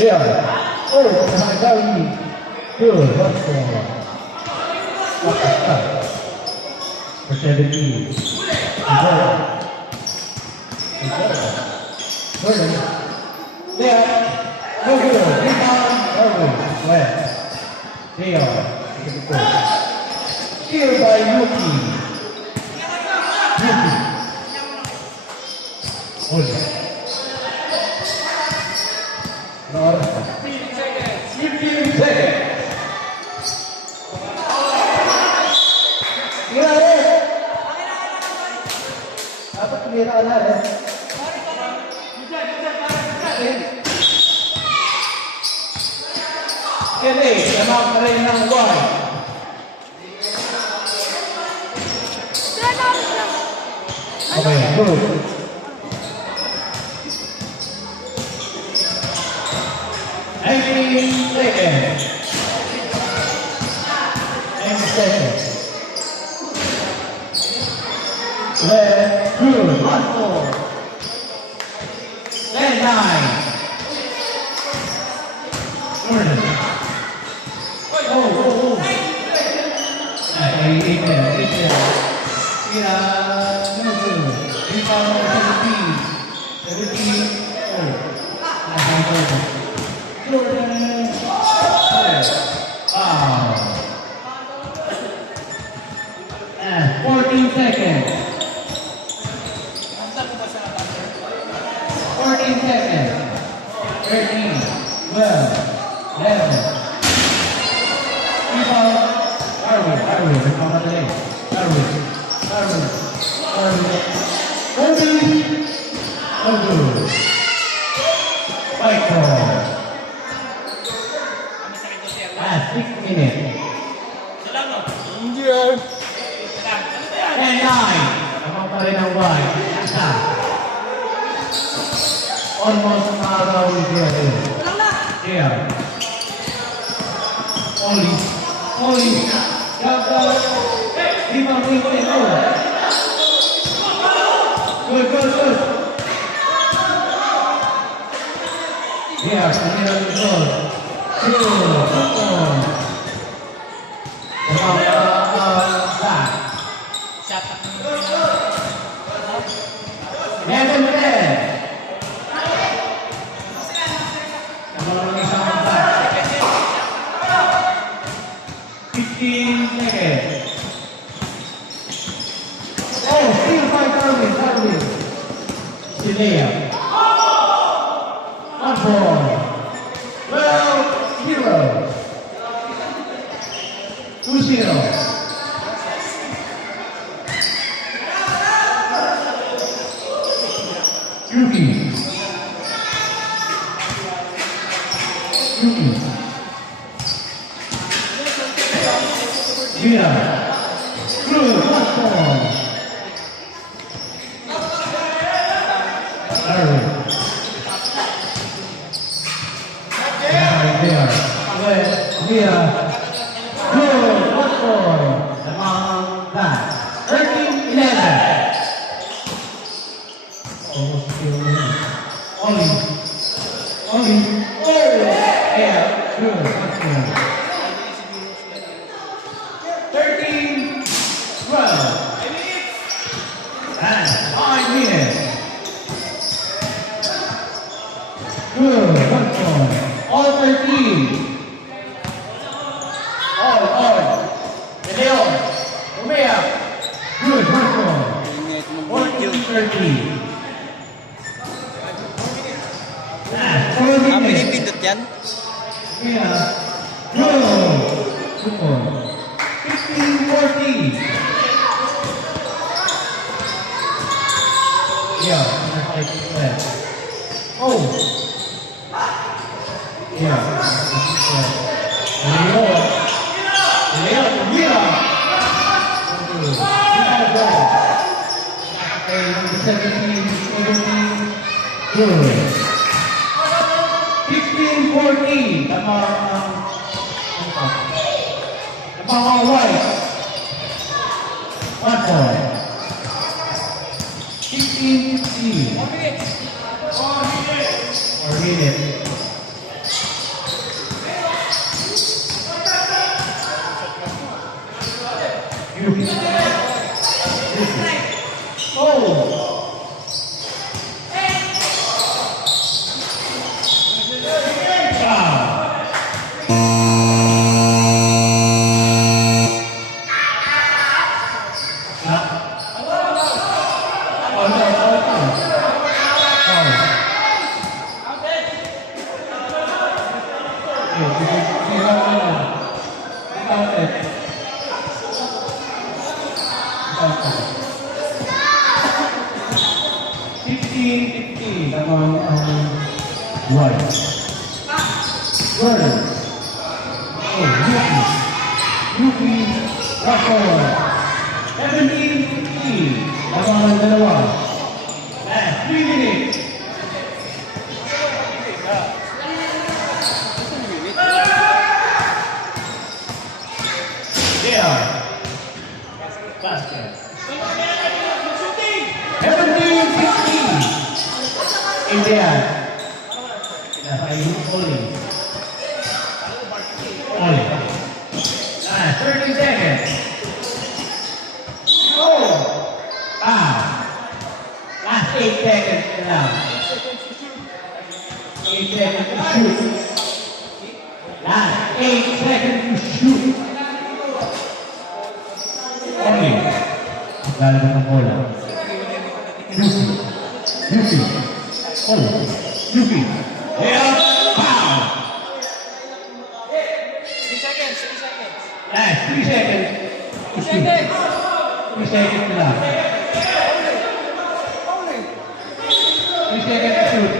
Yeah. Oh, very good. What's going on? For 17. There. No good. Rebound. Irwin. West. They are. Steal by Yuki. Yuki. Oh, no. 15 seconds. Dapat kumira na rin. Kelly, tamang pa rin ng 1. Okay, good. Seconds. 90 seconds. Good. 1-4. 9. Jordan. Oh. 8 minutes. No good. Rebound 17. Jordan. Wow. 14 seconds. 14 seconds. 13. 12. 11. Rebound. Arwin. Rebound na rin. Arwin. No good. Fight ball. 6 minutes. And 9. Tamang pa rin ang 1. Isa. Almost araw here. Here. Only. Double. Rebound. Good. Here. Kamila control. Good. Back. Never red. Come on, back. 15 seconds. Oh, still by Darwin. Delay. 1-4. 12-0. 2-0. Yuki. Mira. Good. 1-4. Irwin. There. Mira. Good. 1-4. Among that. 13-11. Almost 2 minutes. Only. Yeah. Good. 13-12. And 5 minutes. Good. 1-4. All 13. All. De Leon. Umea. Good. 1-4. 14-13. Pinipindot yan? Yeah. Good. 15-14. Yeah. Oh. Yeah. Leon. Mira. Okay. 17. Good. 15-14. Tamang white. 1-4. 16-15. 4 minutes. 1. Jordan. Oh, Yuki Russell. 17-15. Laban ng dalawa. Last 3 minutes. Yeah. Basket. 17-15. India. Only. 30 seconds. Oh. Last 8 seconds now. 8 seconds to shoot. Last 8 seconds to shoot. Only. Lalabas ang bola. Yuki. Oh. Yuki. Yeah. Pow. 3 seconds. Last 3 seconds. 3 seconds na lang. 3 seconds to shoot.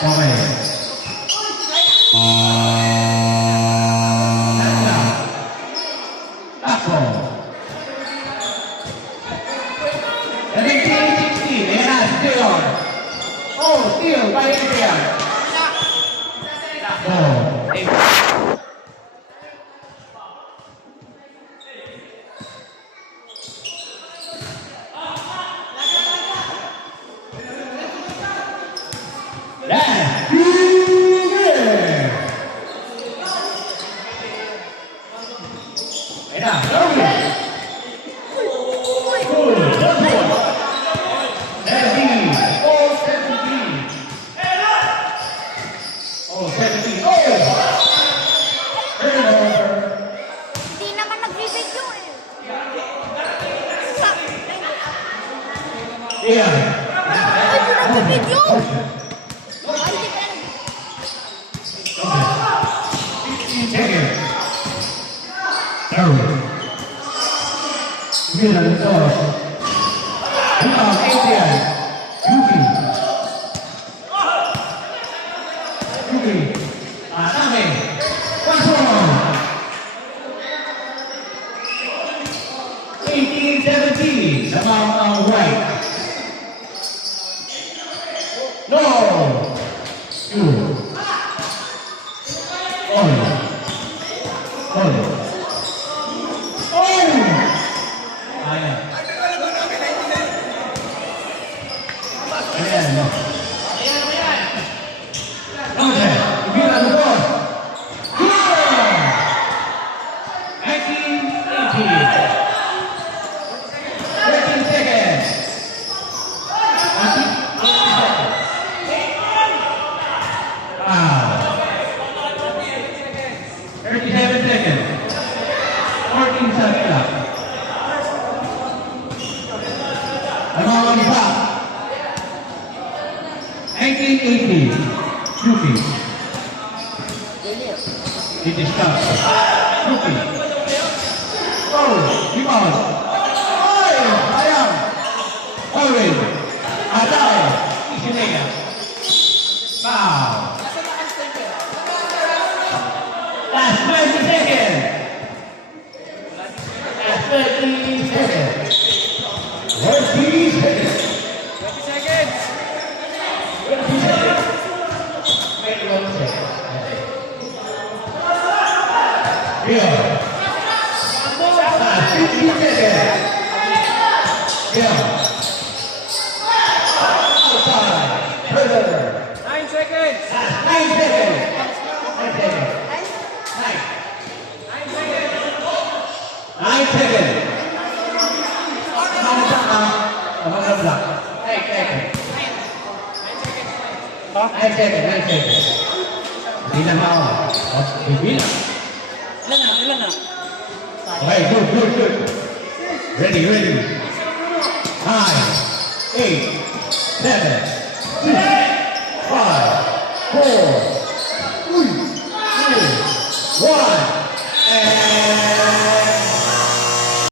Okay. Last ball. 17-16. Ayan na, still on. Oh, still by India. Oh. Hindi naman nagbibidyo eh. Yeah. Ay, di nagbibidyo! Ay, hindi ka na. 15 seconds. Arrow. Mira el toss. India. Yuki. Atame. One more. 18-17. Lamang ang right. No. Two. On. Ayan. Ayan. Okay. Bilang ball. Good. 19-18. 13 seconds. 37 seconds. 14 seconds. Ang isa. 19-18. Yuki. It is tough. Yuki. Oh, rebound. Ay! Sayang. Owen. Atay. Isinega. Foul. Last 20 seconds. Last 20 seconds. 20 seconds. 20 seconds. 20 seconds. 21 seconds. Yeah. Last 15 seconds. Yeah. Outside. Turnover. 9 seconds. Last 9 seconds. 9 seconds. 9 seconds. Abang block. 9 seconds. 9 seconds. 9 seconds. Hindi na mawa. Bibilang. Ilan na? Okay, good. Ready. 9, 8, 7, 6, 5, 4,